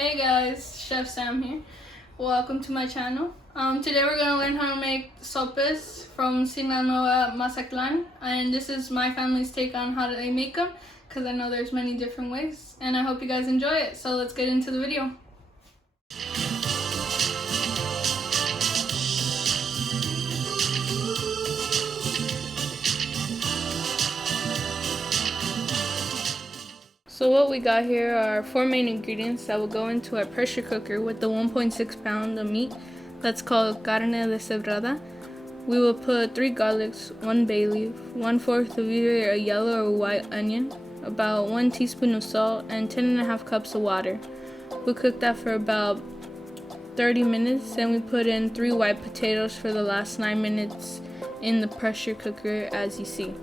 Hey guys, Chef Sam here. Welcome to my channel. Today we're gonna learn how to make sopes from Sinaloa Mazatlán, and this is my family's take on how they make them, because I know there's many different ways, and I hope you guys enjoy it. So let's get into the video. So what we got here are 4 main ingredients that will go into our pressure cooker with the 1.6 pound of meat that's called carne desebrada. We will put 3 garlics, 1 bay leaf, 1/4 of either a yellow or white onion, about 1 teaspoon of salt, and 10.5 cups of water. We'll cook that for about 30 minutes, and we put in 3 white potatoes for the last 9 minutes in the pressure cooker, as you see.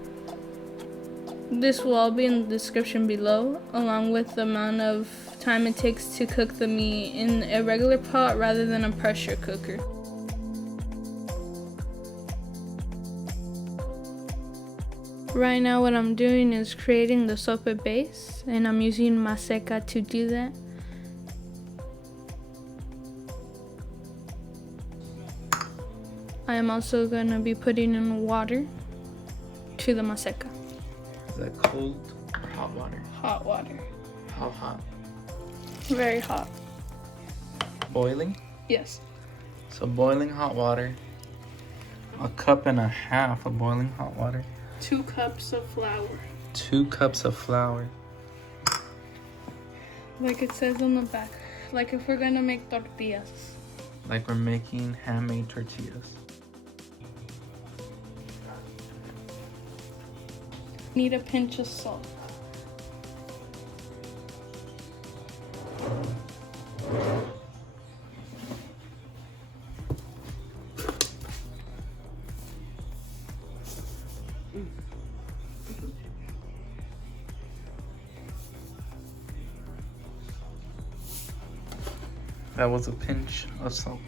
This will all be in the description below, along with the amount of time it takes to cook the meat in a regular pot rather than a pressure cooker. Right now what I'm doing is creating the sope base, and I'm using maseca to do that. I am also going to be putting in water to the maseca. Is that cold or hot water? Hot water. How hot? Very hot. Boiling? Yes. So boiling hot water. 1.5 cups of boiling hot water. 2 cups of flour. 2 cups of flour. Like it says on the back. Like if we're gonna make tortillas. Like we're making handmade tortillas. Need a pinch of salt. That was a pinch of salt.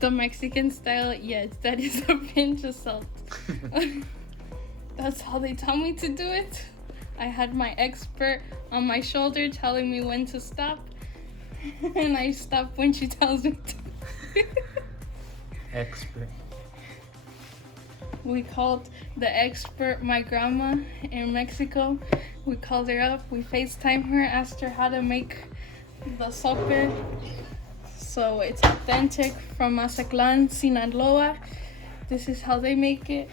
The Mexican style, yes, that is a pinch of salt. That's how they tell me to do it. I had my expert on my shoulder telling me when to stop, and I stop when she tells me to. Expert. We called the expert my grandma in Mexico. We called her up, we FaceTimed her, asked her how to make the sope. So it's authentic from Mazatlán, Sinaloa. This is how they make it.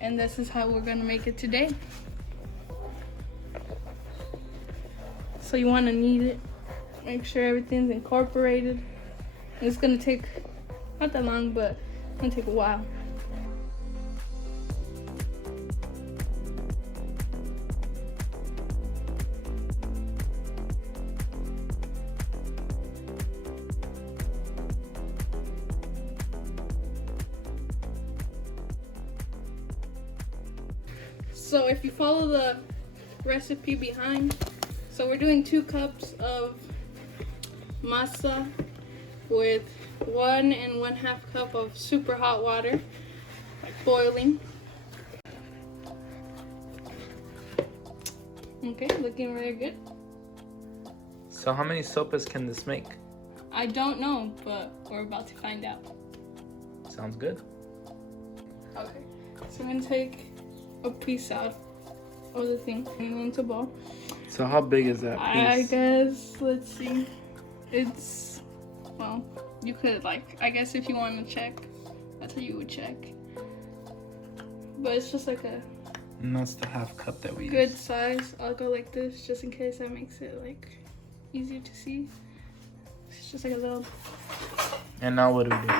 And this is how we're gonna make it today. So you wanna knead it, make sure everything's incorporated. It's gonna take, not that long, but it's gonna take a while. So if you follow the recipe behind, so we're doing 2 cups of masa with 1 1/2 cup of super hot water, like boiling. Okay, looking very good. So how many sopes can this make? I don't know, but we're about to find out. Sounds good. Okay, so I'm gonna take a piece out of the thing and into a bowl. So how big is that piece? I guess, let's see. It's, well, you could I guess if you want to check, that's how you would check. But it's just like a And that's the 1/2 cup that we good use. size. I'll go like this just in case that makes it easier to see. It's just like a little. And now what do we do?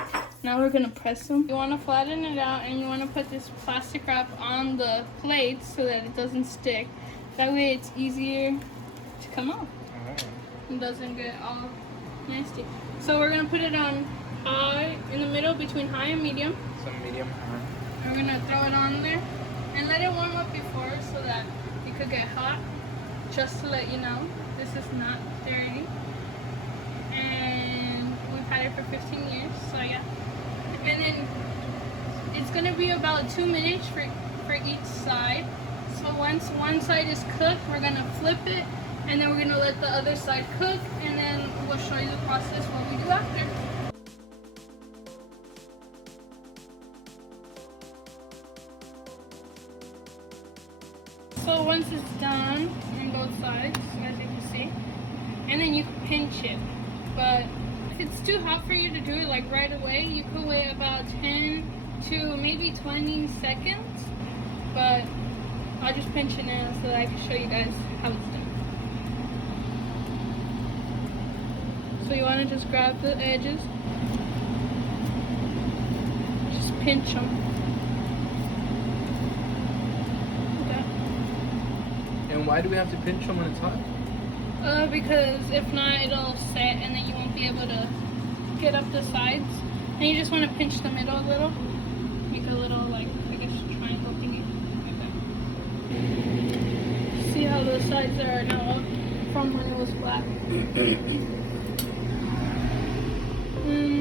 Now we're gonna press them. You want to flatten it out, and you want to put this plastic wrap on the plate so that it doesn't stick. That way it's easier to come off. It doesn't get all nasty. So we're gonna put it on high, in the middle between high and medium. So medium high. We're gonna throw it on there and let it warm up before so that it could get hot. Just to let you know, this is not dirty. And we've had it for 15 years, so yeah. And then it's gonna be about 2 minutes for each side. So once one side is cooked, we're gonna flip it, and then we're gonna let the other side cook, and then we'll show you the process what we do after. So once it's done on both sides, as you can see, and then you can pinch it. But if it's too hot for you to do it like right away, you could wait about 10 to maybe 20 seconds. But I'll just pinch it now so that I can show you guys how it's done. So you want to just grab the edges, just pinch them. And why do we have to pinch them when it's hot? Because if not, it'll set and then you won't be able to get up the sides. And you just want to pinch the middle a little. Make a little, like, I guess, triangle thingy. Like that. See how the sides are now up from when it was flat.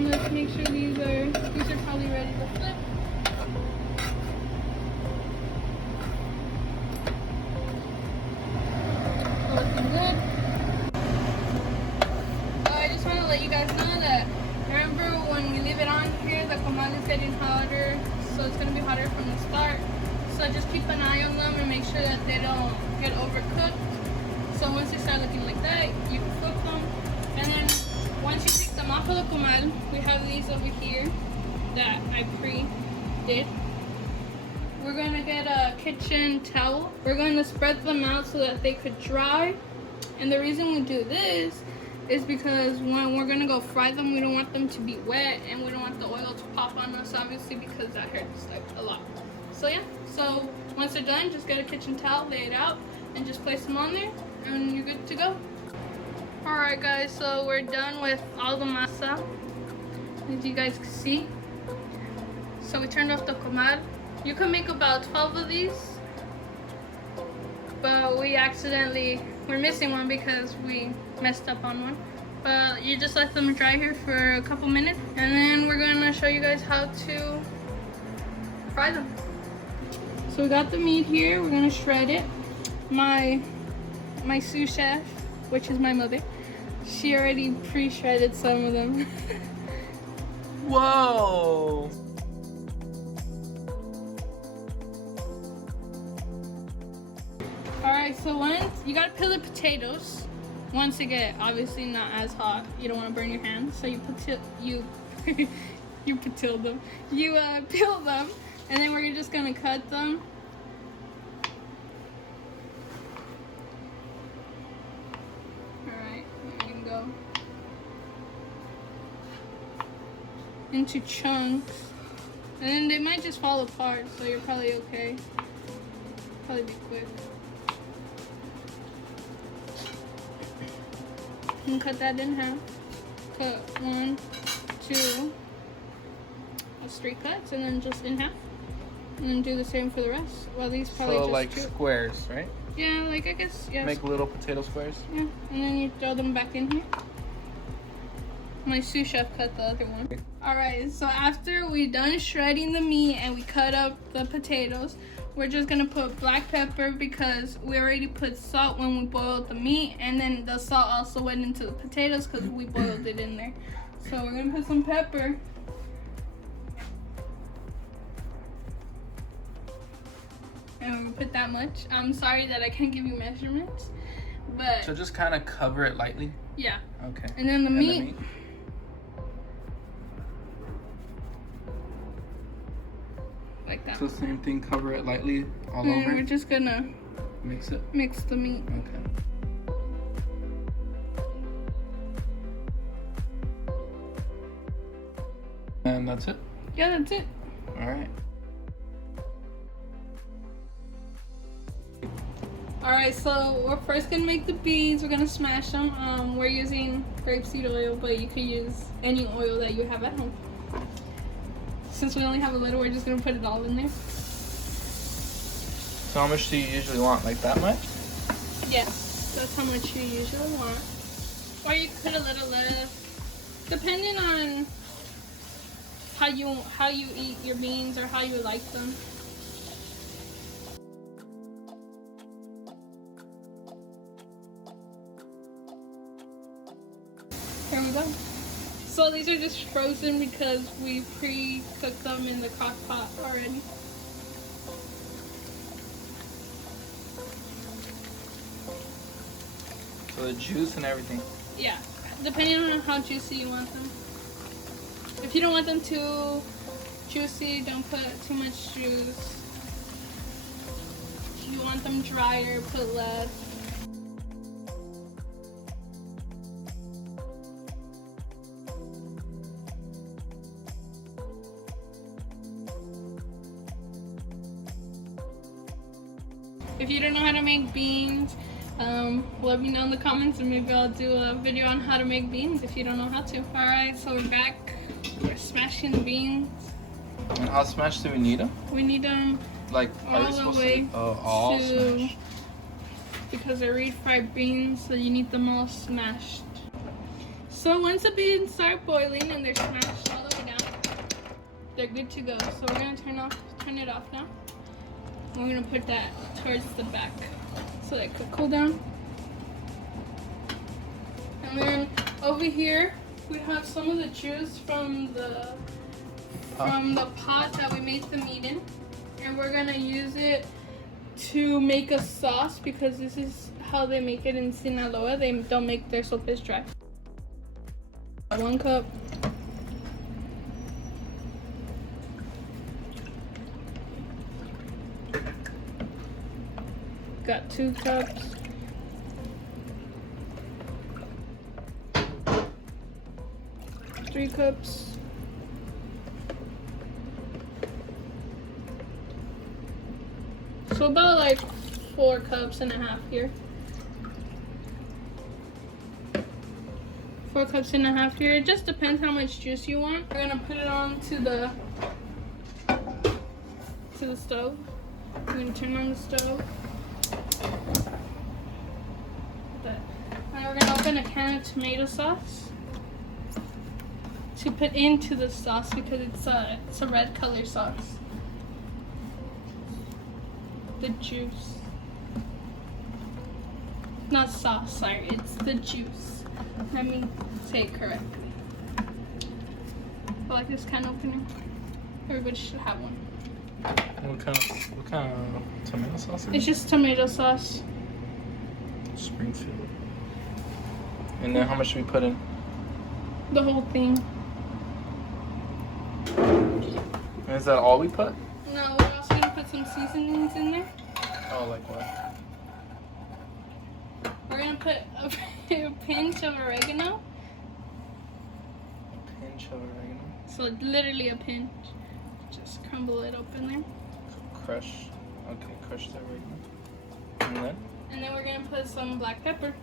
Let's make sure these are probably ready to flip. Looking good. I just want to let you guys know that remember when we leave it on here, the comal is getting hotter, so it's going to be hotter from the start. So just keep an eye on them and make sure that they don't get overcooked. So once they start looking like that, you can cook them. And then once you take them off of the comal, we have these over here that I pre-did. We're going to get a kitchen towel. We're going to spread them out so that they could dry. And the reason we do this is because when we're going to go fry them, we don't want them to be wet and we don't want the oil to pop on us, obviously, because that hurts like a lot. So yeah, so once they're done, just get a kitchen towel, lay it out, and just place them on there, and you're good to go. Alright guys, so we're done with all the masa, as you guys can see. So we turned off the comal. You can make about 12 of these, but we're missing one because we messed up on one. But you just let them dry here for a couple minutes, and then we're gonna show you guys how to fry them. So we got the meat here, we're gonna shred it. My sous chef, which is my mother, she already pre-shredded some of them. Whoa! Alright, so once you gotta peel the potatoes. Once they get obviously not as hot, you don't want to burn your hands, so you peel them, and then we're just gonna cut them. Alright, we can go into chunks, and then they might just fall apart, so you're probably okay. Probably be quick. And cut that in half. Cut 1, 2, that's 3 cuts, and then just in half. And then do the same for the rest. Well, these probably just like 2. Squares, right? Yeah, like I guess, yeah. Make little potato squares? Yeah, and then you throw them back in here. My sous chef cut the other one. Alright, so after we done shredding the meat and we cut up the potatoes, we're just gonna put black pepper because we already put salt when we boiled the meat, and then the salt also went into the potatoes because we boiled it in there. So we're gonna put some pepper. And we put that much. I'm sorry that I can't give you measurements, but So just kind of cover it lightly? yeah. Okay. And then the meat. Like that. So same thing, cover it lightly all And over? we're just gonna Mix it? mix the meat. Okay. And that's it? Yeah, that's it. Alright. Alright, so we're first gonna make the beans. We're gonna smash them. We're using grapeseed oil, but you could use any oil that you have at home. Since we only have a little, we're just gonna put it all in there. So how much do you usually want? Like that much? Yeah, that's how much you usually want. Or you can put a little less, depending on how you eat your beans or how you like them. Here we go. So these are just frozen because we pre-cooked them in the crock pot already. So the juice and everything. Yeah, depending on how juicy you want them. If you don't want them too juicy, don't put too much juice. If you want them drier, put less. If you don't know how to make beans, let me know in the comments and maybe I'll do a video on how to make beans if you don't know how to. Alright, so we're back. We're smashing the beans. And how smashed do we need them? We need them like all the way all smashed? Because they're refried beans, so you need them all smashed. So once the beans start boiling and they're smashed all the way down, they're good to go. So we're gonna turn it off now. We're gonna put that towards the back so that it could cool down. And then over here we have some of the juice from the pot that we made the meat in, and we're gonna use it to make a sauce because this is how they make it in Sinaloa. They don't make their sopes dry. 1 cup. Got 2 cups. Three cups. So about like 4 cups and a half here. 4 cups and a half here. It just depends how much juice you want. We're gonna put it on to the stove. We're gonna turn on the stove. And we're gonna open a can of tomato sauce to put into the sauce because it's a red color sauce. The juice. Not sauce, sorry, it's the juice. Let me say it correctly. I like this can opener. Everybody should have one. What kind of tomato sauce is it? It's just tomato sauce. Springfield. And then how much do we put in? The whole thing. And is that all we put? No, we're also gonna put some seasonings in there. Oh, like what? We're gonna put a pinch of oregano. A pinch of oregano. So literally a pinch. Just crumble it open there. Crush. Okay, crush the oregano. And then we're gonna put some black pepper.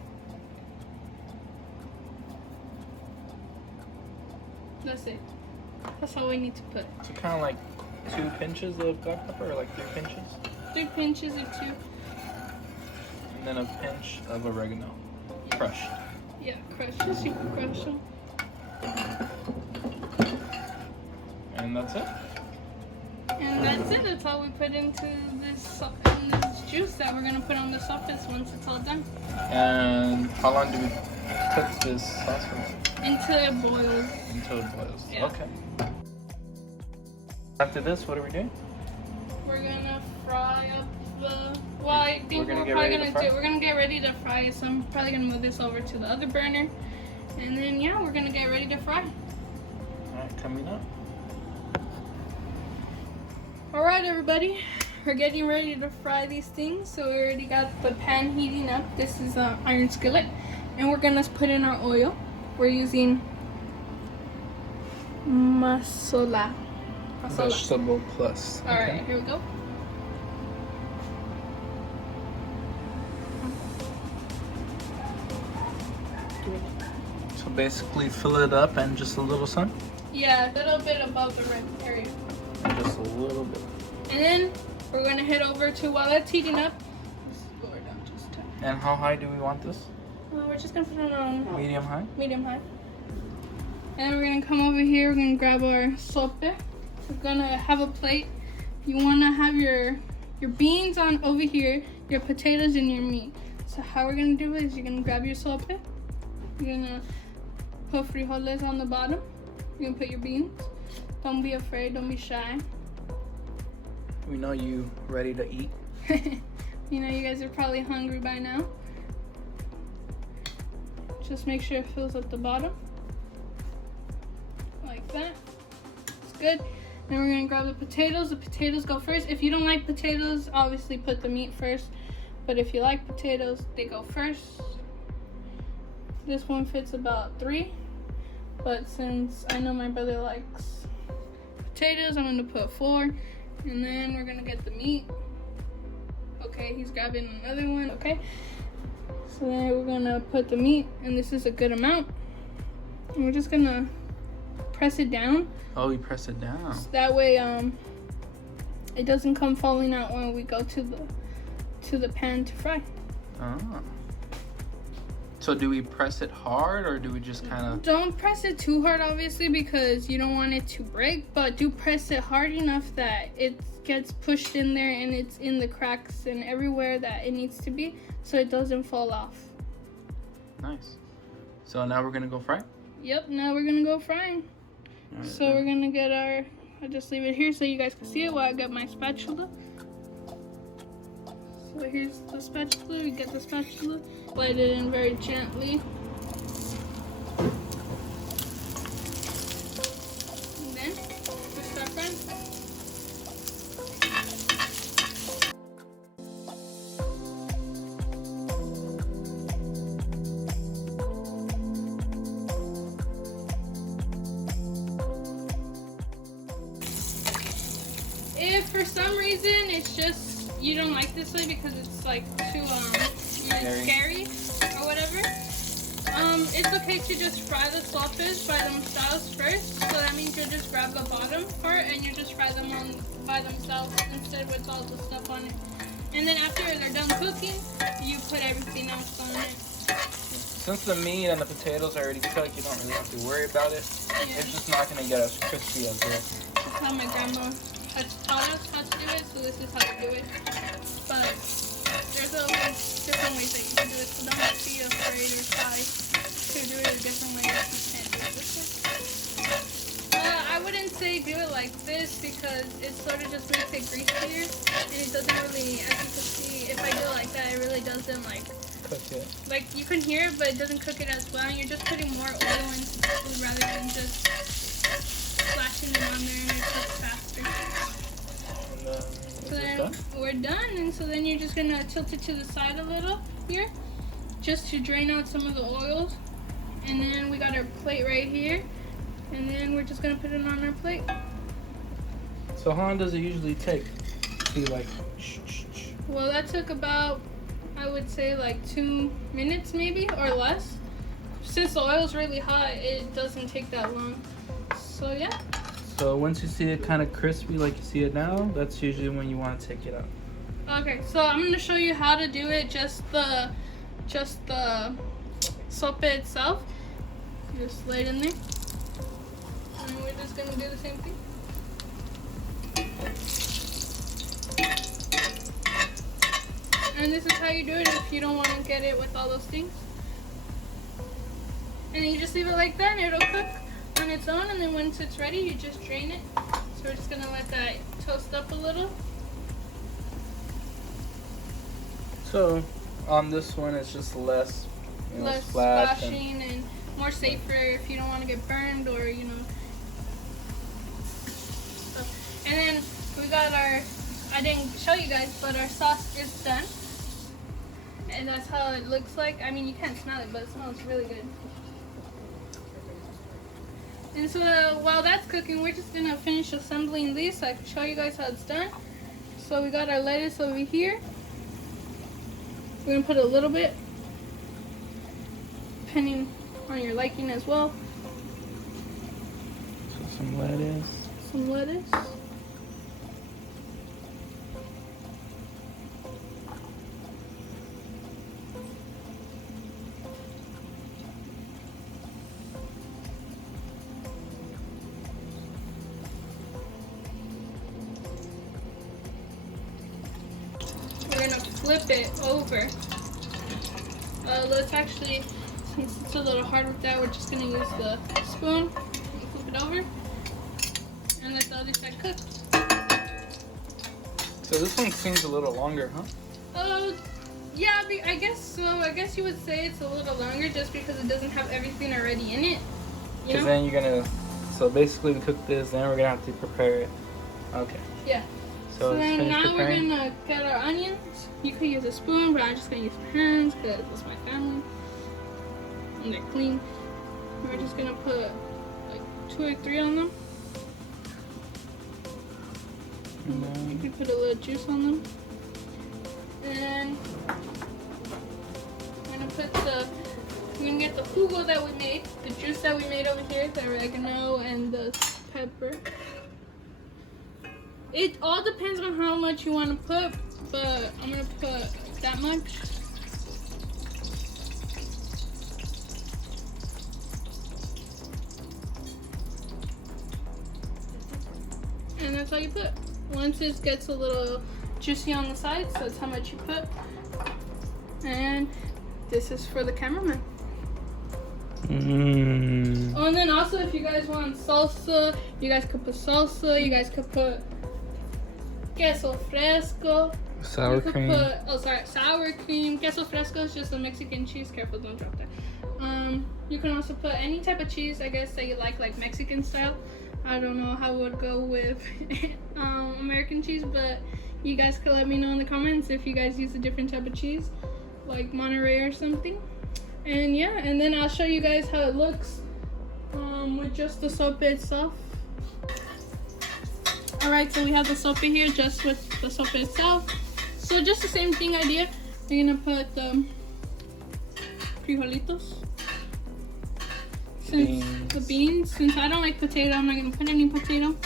That's it. That's all we need to put. So kind of like 2 pinches of black pepper, or like 3 pinches? 3 pinches or 2. And then a pinch of oregano. Crushed. Yeah, crushed. Just you can crush them. And that's it? And that's it. That's all we put into this juice that we're gonna put on the sopes once it's all done. And how long do we cook this sauce for? Until it boils. Until it boils. Yeah. Okay. After this, what are we doing? We're gonna fry up the. Well, I think we're gonna get ready to fry. So I'm probably gonna move this over to the other burner, and then yeah, we're gonna get ready to fry. All right, coming up. All right, everybody, we're getting ready to fry these things. So we already got the pan heating up. This is an iron skillet, and we're gonna put in our oil. We're using masala. Vegetable plus. All right, here we go. So basically fill it up and just a little sun? Yeah, a little bit above the red area. Just a little bit. And then we're going to head over to, while that's heating up, just lower down just a tad. And how high do we want this? We're just going to put it on Medium high? medium high. And then we're going to come over here, we're going to grab our sope. We're going to have a plate. You want to have your beans on over here, your potatoes, and your meat. So how we're going to do it is you're going to grab your sope. You're going to put frijoles on the bottom. You're gonna put your beans. Don't be afraid, don't be shy. We know you ready to eat. You know, you guys are probably hungry by now. Just make sure it fills at the bottom. Like that. It's good. Then we're gonna grab the potatoes. The potatoes go first. If you don't like potatoes, obviously put the meat first. But if you like potatoes, they go first. This one fits about 3. But since I know my brother likes potatoes, I'm gonna put 4. And then we're gonna get the meat. Okay, he's grabbing another one. Okay. So then we're gonna put the meat, and this is a good amount. And we're just gonna press it down. Oh, you press it down. So that way, it doesn't come falling out when we go to the pan to fry. Oh. So do we press it hard, or do we just kind of? Don't press it too hard, obviously, because you don't want it to break. But do press it hard enough that it gets pushed in there and it's in the cracks and everywhere that it needs to be, so it doesn't fall off. Nice. So now we're gonna go fry? Yep, now we're gonna go frying. Right, so we're gonna get our, I'll just leave it here so you guys can see it while I get my spatula. So here's the spatula, we get the spatula, slide it in very gently. And then we start frying. If for some reason it's just you don't like this way because it's like too scary or whatever, it's okay to just fry the sopes by themselves first. So that means you'll just grab the bottom part and you just fry them by themselves instead with all the stuff on it. And then after they're done cooking, you put everything else on it. Since the meat and the potatoes are already cooked, you don't really have to worry about it. Yeah. It's just not gonna get as crispy as this. That's how my grandma taught us how to do it, so this is how to do it. But there's different ways that you can do it, so don't be afraid or shy to do it a different way if you can't do it this way. I wouldn't say do it like this because it sort of just makes it greasier, and it doesn't really, as you can see, if I do it like that, it really doesn't like cook it. Like you can hear it, but it doesn't cook it as well, and you're just putting more oil into the food rather than just splashing it on there and it cooks faster. So then we're done, and so then you're just gonna tilt it to the side a little here, just to drain out some of the oils. And then we got our plate right here, and then we're just gonna put it on our plate. So how long does it usually take to like? Well, that took about, I would say, like 2 minutes maybe or less. Since the oil's really hot, it doesn't take that long. So yeah. So once you see it kind of crispy like you see it now, that's usually when you want to take it out. Okay, so I'm gonna show you how to do it. Just the sope itself. Just lay it in there, and we're just gonna do the same thing. And this is how you do it if you don't want to get it with all those things. And then you just leave it like that, and it'll cook on its own, and then once it's ready, you just drain it. So we're just gonna let that toast up a little. So on this one, it's just less, Less splashing and more safer if you don't want to get burned or stuff. And then we got our, I didn't show you guys, but our sauce is done, and that's how it looks like. I mean, you can't smell it, but it smells really good. And so while that's cooking, we're just gonna finish assembling these so I can show you guys how it's done. So we got our lettuce over here. We're gonna put a little bit, depending on your liking as well. So some lettuce. Some lettuce. We're gonna flip it over. Let's actually, since it's a little hard with that, we're just gonna use the spoon and flip it over and let the other side cook. So this one seems a little longer, huh? Yeah, I guess so. I guess you would say it's a little longer just because it doesn't have everything already in it. Because then you're gonna, so basically we cook this, then we're gonna have to prepare it. Okay. Yeah. So then now we're gonna cut our onions. You could use a spoon, but I'm just gonna use my hands because it's my family. And they're clean. We're just gonna put like 2 or 3 on them. And you can put a little juice on them. And we're gonna get the jugo that we made, the juice that we made over here, the oregano and the pepper. It all depends on how much you want to put, but I'm gonna put that much. And that's all you put. Once it gets a little juicy on the sides, that's how much you put. And this is for the cameraman. Oh, and then also if you guys want salsa, you guys could put salsa, you guys could put queso fresco. Sour cream. Sour cream. Queso fresco is just a Mexican cheese. Careful, don't drop that. You can also put any type of cheese, I guess, that you like Mexican style. I don't know how it would go with American cheese, but you guys could let me know in the comments if you guys use a different type of cheese, like Monterey or something. And yeah, and then I'll show you guys how it looks with just the sope itself. Alright, so we have the sope here just with the sope itself. So just the same thing idea. You're gonna put the frijolitos. The beans. Since I don't like potato, I'm not gonna put any potato. And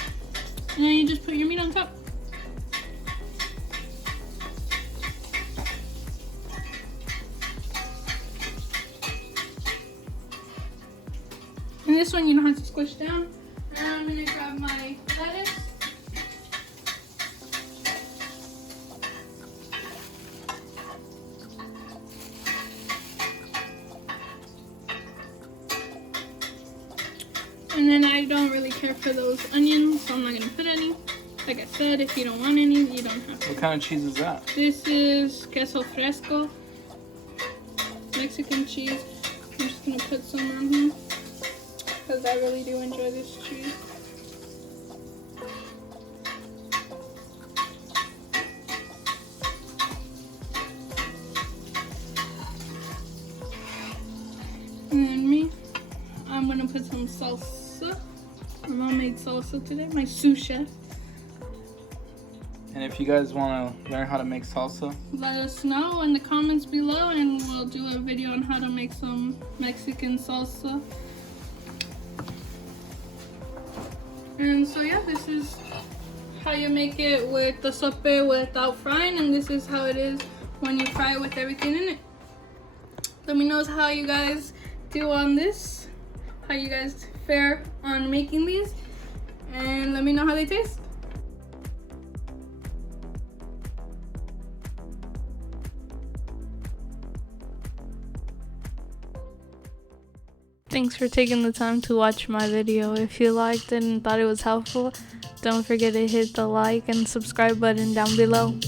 then you just put your meat on top. And this one you don't have to squish down. And I'm gonna grab my lettuce. And then I don't really care for those onions, so I'm not gonna put any. Like I said, if you don't want any, you don't have to. What kind of cheese is that? This is queso fresco, Mexican cheese. I'm just gonna put some on here because I really do enjoy this cheese. And then me, I'm gonna put some salsa. My mom made salsa today, my sous chef. And if you guys want to learn how to make salsa, let us know in the comments below and we'll do a video on how to make some Mexican salsa. And so yeah, this is how you make it with the sope without frying, and this is how it is when you fry it with everything in it. Let me know how you guys do on this, how you guys fare on making these, and let me know how they taste. Thanks for taking the time to watch my video. If you liked it and thought it was helpful, don't forget to hit the like and subscribe button down below.